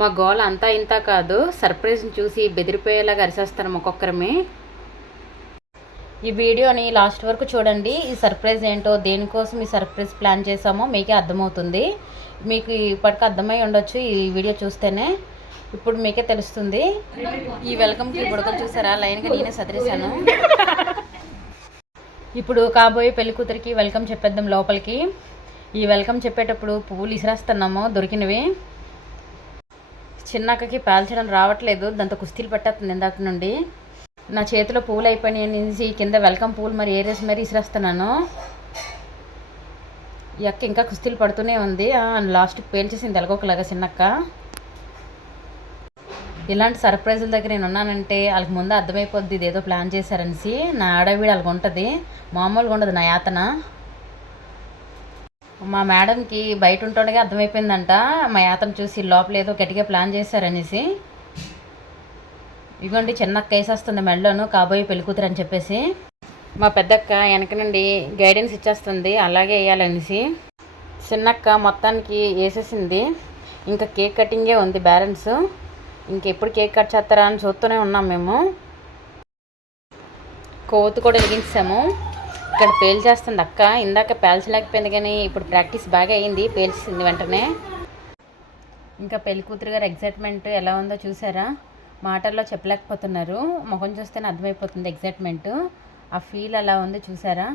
మా గోల అంతా ఇంత కాదు. సర్ప్రైజ్ని చూసి బెదిరిపోయేలాగా అరిసేస్తాను ఒక్కొక్కరమే. ఈ వీడియోని లాస్ట్ వరకు చూడండి. ఈ సర్ప్రైజ్ ఏంటో దేనికోసం ఈ సర్ప్రైజ్ ప్లాన్ చేసామో మీకే అర్థమవుతుంది. మీకు ఇప్పటికి అర్థమై ఉండొచ్చు ఈ వీడియో చూస్తేనే. ఇప్పుడు మీకే తెలుస్తుంది. ఈ వెల్కమ్కి బుడకలు చూసారా? లైన్గా నేనే సదిరేశాను. ఇప్పుడు కాబోయే పెళ్ళి కూతురికి వెల్కమ్ చెప్పేద్దాం లోపలికి. ఈ వెల్కమ్ చెప్పేటప్పుడు పువ్వులు ఇసిరేస్తున్నాము దొరికినవి. చిన్నక్కకి పాల్చడం రావట్లేదు. దాంతో కుస్తీలు పట్టేస్తుంది ఇందాక నుండి. నా చేతిలో పూలు అయిపోయినాయి అనేసి కింద వెల్కమ్ పూలు మరి ఏరేసి మరి ఇసిరేస్తున్నాను. ఈ అక్క ఇంకా కుస్తీలు పడుతూనే ఉంది. లాస్ట్కి పేల్చేసింది ఎలాగోకలాగా చిన్నక్క. ఇలాంటి సర్ప్రైజుల దగ్గర నేను ఉన్నానంటే వాళ్ళకి ముందు అర్థమైపోద్ది. ఇదేదో ప్లాన్ చేశారనేసి. నా ఆడవిడ వాళ్ళకు ఉంటుంది మామూలుగా ఉండదు నా యాతన. మా మేడంకి బయట ఉంటుండగా అర్థమైపోయిందంట మా యాతను చూసి లోపల ఏదో గట్టిగా ప్లాన్ చేశారనేసి. ఇదిగోండి చిన్నక్క వేసేస్తుంది మెడలోను కాబోయే పెళ్ళికూతురు అని చెప్పేసి. మా పెద్దక్క వెనక నుండి గైడెన్స్ ఇచ్చేస్తుంది అలాగే వేయాలనేసి. చిన్నక్క మొత్తానికి వేసేసింది. ఇంకా కేక్ కటింగే ఉంది బ్యాలెన్స్. ఇంకెప్పుడు కేక్ కట్ చేస్తారా అని చూస్తూనే ఉన్నాం మేము. కోతి కూడా వెలిగించాము ఇక్కడ పేల్చేస్తుంది అక్క. ఇందాక పేల్చలేకపోయింది కానీ ఇప్పుడు ప్రాక్టీస్ బాగా అయింది. పేల్చింది వెంటనే. ఇంకా పెళ్ళి కూతురు గారు ఎగ్జైట్మెంట్ ఎలా ఉందో చూసారా? మాటల్లో చెప్పలేకపోతున్నారు. ముఖం చూస్తేనే అర్థమైపోతుంది ఎగ్జైట్మెంట్ ఆ ఫీల్ అలా ఉంది చూసారా?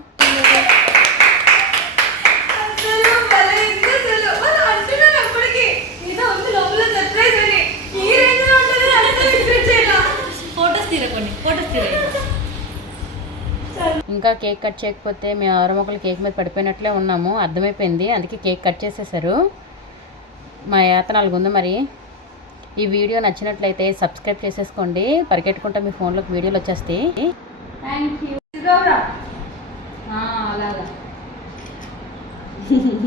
ఫోటోస్ తీరకండి. ఫోటోస్ తీరండి ఇంకా కేక్ కట్ చేయకపోతే మేము ఎవరో ఒకరు కేక్ మీద పడిపోయినట్లే ఉన్నాము. అర్థమైపోయింది. అందుకే కేక్ కట్ చేసేసారు మా వేత నాలుగు ఉంది మరి. ఈ వీడియో నచ్చినట్లయితే సబ్స్క్రైబ్ చేసేసుకోండి. పరిగెట్టుకుంటే మీ ఫోన్లోకి వీడియోలు వచ్చేస్తాయి. అలాగా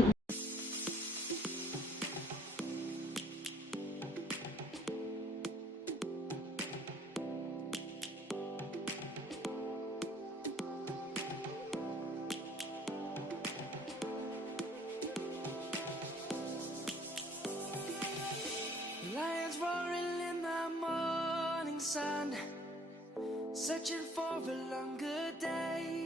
sun, searching for a longer day.